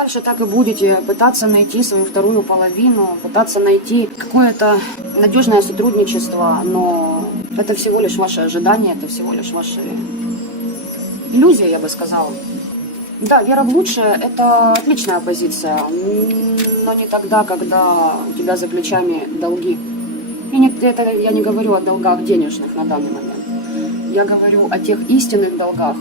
дальше так и будете пытаться найти свою вторую половину, пытаться найти какое-то надежное сотрудничество, но это всего лишь ваши ожидания, это всего лишь ваши иллюзии, я бы сказала. Да, вера в лучшее – это отличная позиция, но не тогда, когда у тебя за плечами долги. Я не говорю о долгах денежных на данный момент. Я говорю о тех истинных долгах,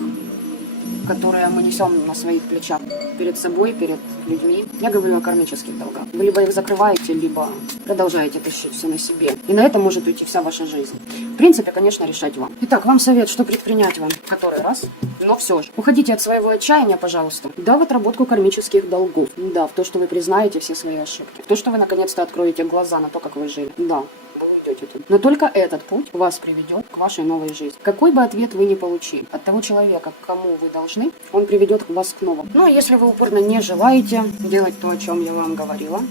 которые мы несем на своих плечах перед собой, перед людьми. Я говорю о кармических долгах. Вы либо их закрываете, либо продолжаете тащить все на себе. И на это может уйти вся ваша жизнь. В принципе, конечно, решать вам. Итак, вам совет, что предпринять вам? Который раз? Но все же. Уходите от своего отчаяния, пожалуйста. Да, в отработку кармических долгов. Да, в то, что вы признаете все свои ошибки. В то, что вы наконец-то откроете глаза на то, как вы жили. Да. Но только этот путь вас приведет к вашей новой жизни. Какой бы ответ вы ни получили от того человека, кому вы должны, он приведет вас к новому. Ну, а если вы упорно не желаете делать то, о чем я вам говорила,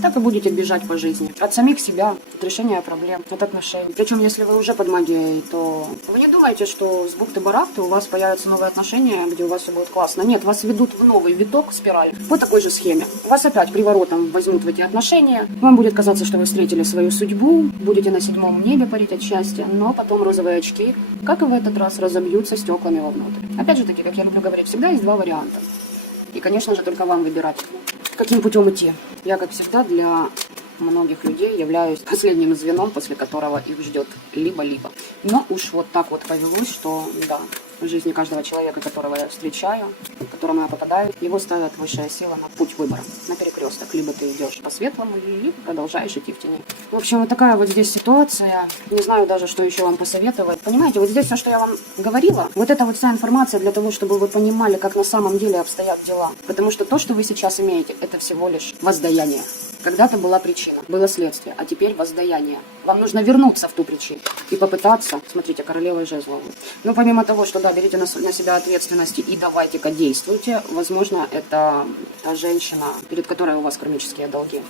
так и будете бежать по жизни. От самих себя, от решения проблем, от отношений. Причем, если вы уже под магией, то вы не думаете, что с бухты-барахты у вас появятся новые отношения, где у вас все будет классно. Нет, вас ведут в новый виток, спираль, по такой же схеме. Вас опять приворотом возьмут в эти отношения. Вам будет казаться, что вы встретили свою судьбу, будете на 7-м небе парить от счастья, но потом розовые очки, как и в этот раз, разобьются стеклами вовнутрь. Опять же таки, как я люблю говорить, всегда есть два варианта. И, конечно же, только вам выбирать, каким путем идти. Я, как всегда, для многих людей являюсь последним звеном, после которого их ждет либо-либо. Но уж вот так вот повелось, что, да, в жизни каждого человека, которого я встречаю, к которому я попадаю, его ставят высшая сила на путь выбора, на перекресток. Либо ты идешь по светлому, либо продолжаешь идти в тени. В общем, вот такая вот здесь ситуация. Не знаю даже, что еще вам посоветовать. Понимаете, вот здесь все, что я вам говорила, вот это вот вся информация для того, чтобы вы понимали, как на самом деле обстоят дела. Потому что то, что вы сейчас имеете, это всего лишь воздаяние. Когда-то была причина, было следствие, а теперь воздаяние. Вам нужно вернуться в ту причину и попытаться, смотрите, королева жезлов. Ну, помимо того, что, да, берите на себя ответственность и давайте-ка действуйте, возможно, это та женщина, перед которой у вас кармические долги.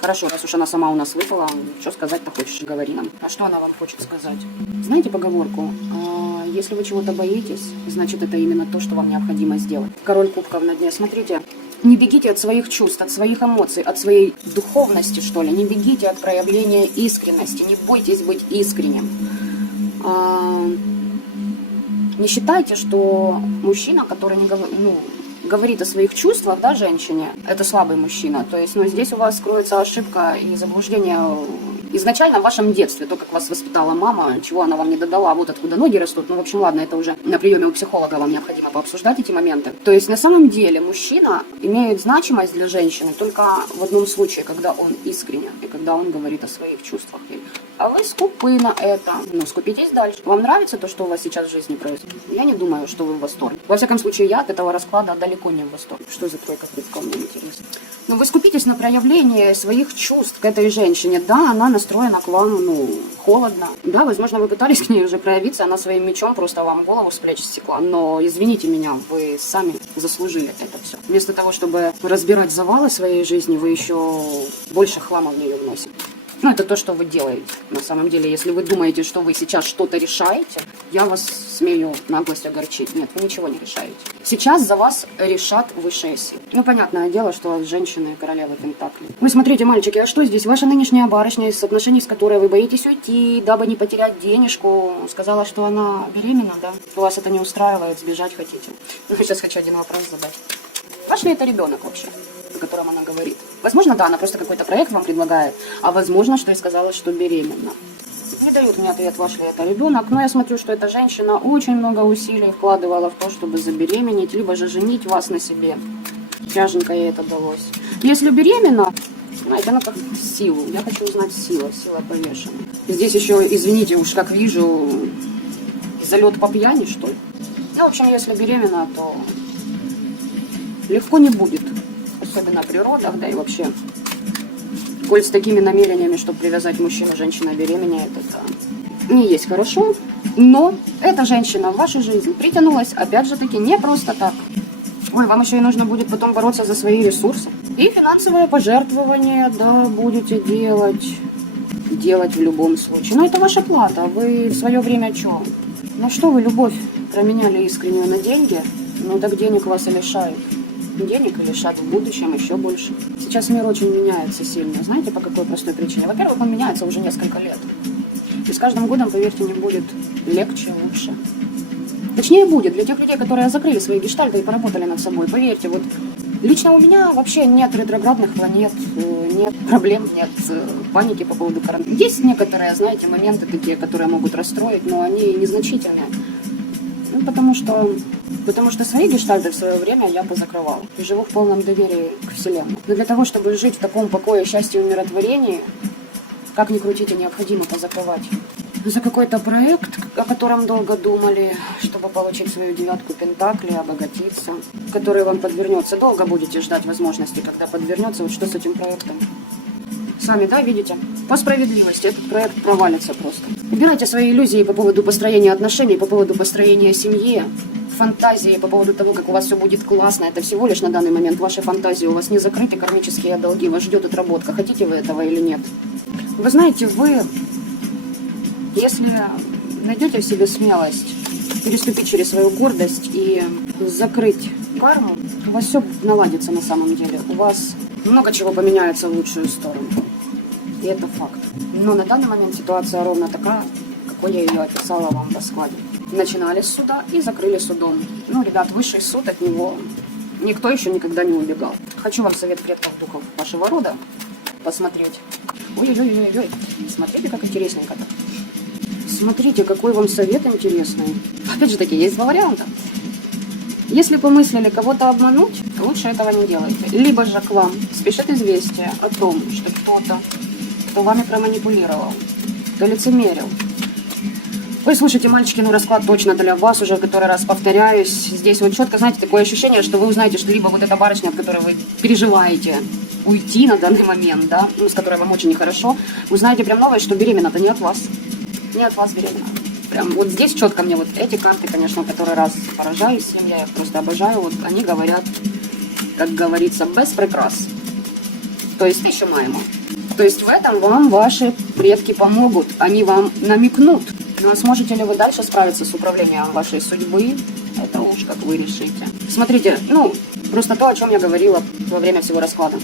Хорошо, раз уж она сама у нас выпала, что сказать-то хочешь, говори нам. А что она вам хочет сказать? Знаете поговорку? Если вы чего-то боитесь, значит, это именно то, что вам необходимо сделать. Король кубков на дне. Смотрите, не бегите от своих чувств, от своих эмоций, от своей духовности, что ли. Не бегите от проявления искренности. Не бойтесь быть искренним. Не считайте, что мужчина, который не говорит о своих чувствах, да, женщине, это слабый мужчина. То есть, здесь у вас скроется ошибка и заблуждение изначально в вашем детстве, то, как вас воспитала мама, чего она вам не додала, вот откуда ноги растут. В общем, ладно, это уже на приеме у психолога вам необходимо пообсуждать эти моменты. То есть, на самом деле, мужчина имеет значимость для женщины только в одном случае, когда он искренен и когда он говорит о своих чувствах. А вы скупы на это. Скупитесь дальше. Вам нравится то, что у вас сейчас в жизни происходит? Я не думаю, что вы в восторге. Во всяком случае, я от этого расклада далеко не в восторге. Что за тройка кубков, мне интересно. Вы скупитесь на проявление своих чувств к этой женщине. Да, она настроена к вам, холодно. Да, возможно, вы пытались к ней уже проявиться, она своим мечом просто вам голову с плеч стекла. Но, извините меня, вы сами заслужили это все. Вместо того, чтобы разбирать завалы своей жизни, вы еще больше хлама в нее вносите. Это то, что вы делаете. На самом деле, если вы думаете, что вы сейчас что-то решаете, я вас смею наглость огорчить. Нет, вы ничего не решаете. Сейчас за вас решат высшие силы. Понятное дело, что женщины королевы пентаклей. Вы смотрите, мальчики, а что здесь? Ваша нынешняя барышня, из отношений с которой вы боитесь уйти, дабы не потерять денежку, сказала, что она беременна, да? Вас это не устраивает, сбежать хотите? Сейчас хочу один вопрос задать. Ваш ли это ребенок вообще, о котором она говорит? Возможно, да, она просто какой-то проект вам предлагает, а возможно, что и сказала, что беременна. Не дают мне ответ, ваш ли это ребенок, но я смотрю, что эта женщина очень много усилий вкладывала в то, чтобы забеременеть, либо же женить вас на себе. Тяженько ей это далось. Если беременна, знаете, она как силу. Я хочу узнать сила повешена. Здесь еще, извините, уж как вижу, залет по пьяни, что ли? В общем, если беременна, то легко не будет, особенно при родах, да и вообще. Коль с такими намерениями, чтобы привязать мужчину, женщина беременеет, это не есть хорошо. Но эта женщина в вашу жизнь притянулась, опять же таки, не просто так. Ой, вам еще и нужно будет потом бороться за свои ресурсы. И финансовое пожертвование, да, будете делать в любом случае. Но это ваша плата. Вы в свое время что? Что вы любовь променяли искреннюю на деньги? Так денег вас и лишают. денег и лишать в будущем еще больше. Сейчас мир очень меняется сильно. Знаете, по какой простой причине? Во-первых, он меняется уже несколько лет. И с каждым годом, поверьте, не будет легче, лучше. Точнее, будет для тех людей, которые закрыли свои гештальты и поработали над собой. Поверьте, вот лично у меня вообще нет ретроградных планет, нет проблем, нет паники по поводу карантина. Есть некоторые, знаете, моменты такие, которые могут расстроить, но они незначительные. Ну, потому что свои гештальты в свое время я позакрывала. И живу в полном доверии к Вселенной. Но для того, чтобы жить в таком покое, счастье и умиротворении, как ни крутите, необходимо позакрывать. За какой-то проект, о котором долго думали, чтобы получить свою 9 пентаклей, обогатиться, который вам подвернется. Долго будете ждать возможности, когда подвернется. Вот что с этим проектом? Сами, да, видите? По справедливости этот проект провалится просто. Убирайте свои иллюзии по поводу построения отношений, по поводу построения семьи, фантазии по поводу того, как у вас все будет классно. Это всего лишь на данный момент ваши фантазии. У вас не закрыты кармические долги, вас ждет отработка. Хотите вы этого или нет? Вы знаете, если найдете в себе смелость переступить через свою гордость и закрыть карму, у вас все наладится на самом деле. У вас много чего поменяется в лучшую сторону. И это факт. Но на данный момент ситуация ровно такая, какой я ее описала вам в раскладе. Начинали с суда и закрыли судом. Ну, ребят, высший суд, от него никто еще никогда не убегал. Хочу вам совет предков духов вашего рода посмотреть. Ой-ой-ой-ой, смотрите, как интересненько-то. Смотрите, какой вам совет интересный. Опять же таки, есть два варианта. Если помыслили кого-то обмануть, лучше этого не делайте. Либо же к вам спешит известие о том, что кто-то, кто вами проманипулировал, кто лицемерил. Ой, слушайте, мальчики, ну расклад точно для вас уже в который раз повторяюсь. Здесь вот четко, знаете, такое ощущение, что вы узнаете, что либо вот эта барышня, от которой вы переживаете уйти на данный момент, да, ну, с которой вам очень нехорошо, узнаете прям новое, что беременна-то не от вас. Не от вас беременна. Прям вот здесь четко мне вот эти карты, конечно, в который раз поражаюсь им, я их просто обожаю. Вот они говорят, как говорится, без прикрас. То есть еще маемо. То есть в этом вам ваши предки помогут, они вам намекнут. Но сможете ли вы дальше справиться с управлением вашей судьбы? Это уж как вы решите. Смотрите, ну, просто то, о чем я говорила во время всего расклада.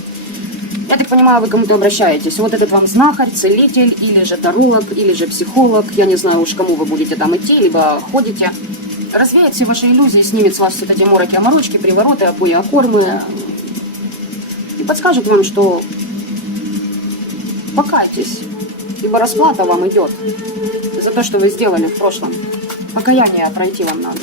Я так понимаю, вы к кому-то обращаетесь. Вот этот вам знахарь, целитель, или же таролог, или же психолог. Я не знаю уж, кому вы будете там идти, либо ходите. Развеет все ваши иллюзии, снимет с вас все эти мороки, оморочки, привороты, опои, окормы. И подскажет вам, что покайтесь, ибо расплата вам идет за то, что вы сделали в прошлом. Покаяние пройти вам надо.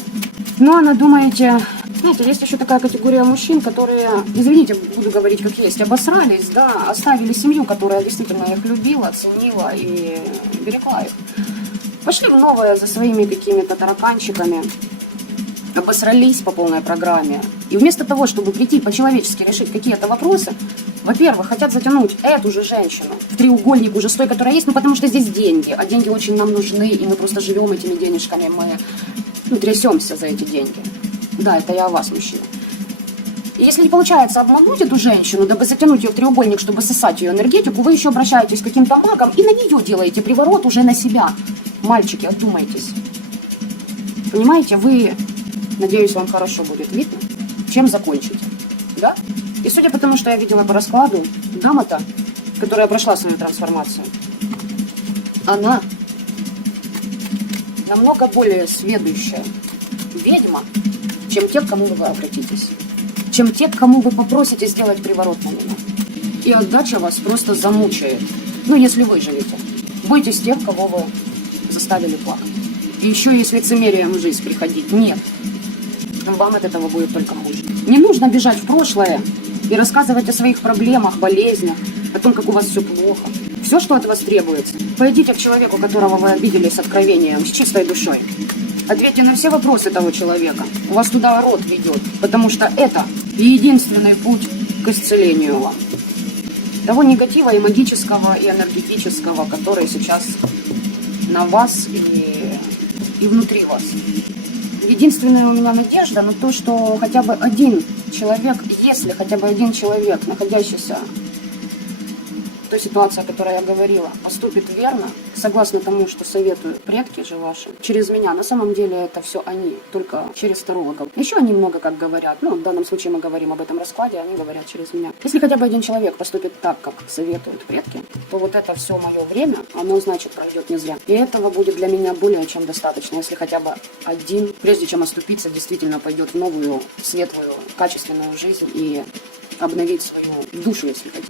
Ну, а надумаете... Знаете, есть еще такая категория мужчин, которые, извините, буду говорить как есть, обосрались, да, оставили семью, которая действительно их любила, ценила и берегла их. Пошли в новое за своими какими-то тараканчиками, обосрались по полной программе. И вместо того, чтобы прийти по-человечески решить какие-то вопросы, во-первых, хотят затянуть эту же женщину в треугольник уже с той, которая есть, ну потому что здесь деньги, а деньги очень нам нужны, и мы просто живем этими денежками, мы трясемся за эти деньги. Да, это я о вас, мужчина. И если не получается обмануть эту женщину, дабы затянуть ее в треугольник, чтобы сосать ее энергетику, вы еще обращаетесь к каким-то магам и на нее делаете приворот уже на себя. Мальчики, одумайтесь. Понимаете, вы, надеюсь, вам хорошо будет видно, чем закончите. Да? И судя по тому, что я видела по раскладу, дама-то, которая прошла свою трансформацию, она намного более сведущая ведьма, чем те, к кому вы обратитесь, чем те, к кому вы попросите сделать приворот на меня. И отдача вас просто замучает. Ну, если выживете. Бойтесь тех, кого вы заставили плакать. И еще и с лицемерием в жизнь приходить. Нет. Вам от этого будет только хуже. Не нужно бежать в прошлое и рассказывать о своих проблемах, болезнях, о том, как у вас все плохо. Все, что от вас требуется. Пойдите к человеку, которого вы обидели с откровением, с чистой душой. Ответьте на все вопросы того человека. У вас туда род ведет, потому что это единственный путь к исцелению вам. Того негатива и магического, и энергетического, который сейчас на вас и внутри вас. Единственная у меня надежда на то, что хотя бы один человек, если хотя бы один человек, находящийся в той ситуации, о которой я говорила, поступит верно, согласно тому, что советуют предки же ваши, через меня, на самом деле это все они, только через тарологов. Еще они много как говорят, ну, в данном случае мы говорим об этом раскладе, они говорят через меня. Если хотя бы один человек поступит так, как советуют предки, то вот это все мое время, оно, значит, пройдет не зря. И этого будет для меня более чем достаточно, если хотя бы один, прежде чем оступиться, действительно пойдет в новую, светлую, качественную жизнь и обновить свою душу, если хотите.